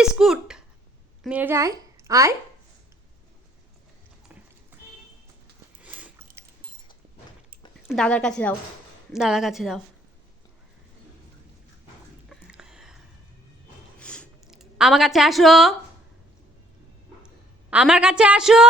Biscuit. নিয়ে যাই। আয়। দাদার কাছে যাও। দাদার কাছে যাও। আমার কাছে আসো। আমার কাছে আসো।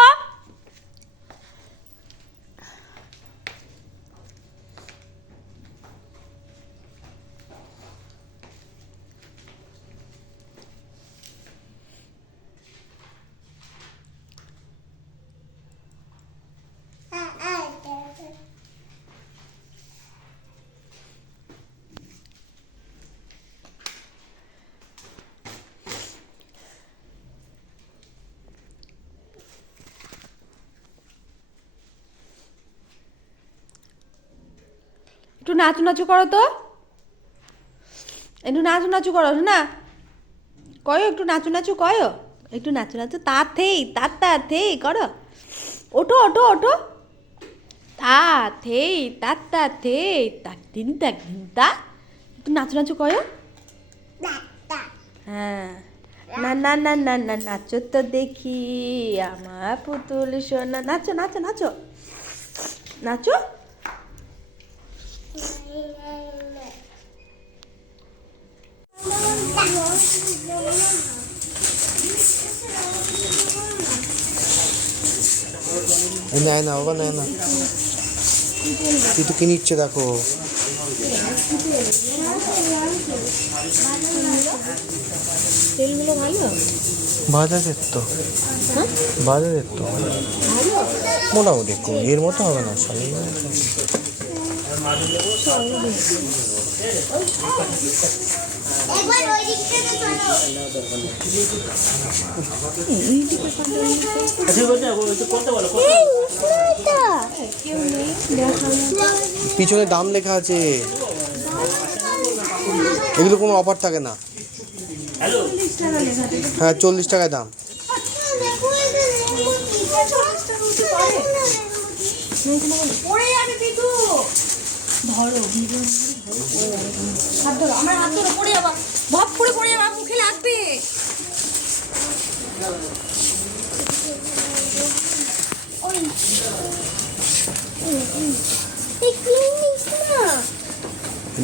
একটু নাচু নাচু করো তো। একটু নাচু নাচু করো না কয়ো, একটু নাচু নাচু কয়ো? একটু নাচু নাচু, তার থেই তার থেই, করো। ওঠো ওঠো ওঠো। তা থেই, তার তা থেই তাক দিন তাক দিন তা। একটু নাচু নাচু কয়ো? হ্যাঁ। না না না না না, নাচো তো দেখি, আমার পুতুল সোনা। নাচো নাচো নাচো। নাচো। নেয় না বাবা নেয় না। কিন্তু কি নিচ্ছে দেখো। বাজারের তো। বাজারের তো। মোটামুটি এর মতো হবে না সবাই পিছনে দাম লেখা আছে। এগুলো কোনো অফার থাকে না। হ্যাঁ চল্লিশ টাকায় দাম। পড়ে যাবে ধরো হাত ধরো আমার হাত ধরো পড়ে যাবা। ভাব করে পড়ে যাবা মুখে লাগবে।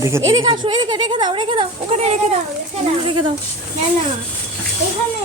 দেখে এদিকে আসো এদিকে রেখে দাও রেখে দাও ওখানে রেখে দাও রেখে দাও। না না এখানে।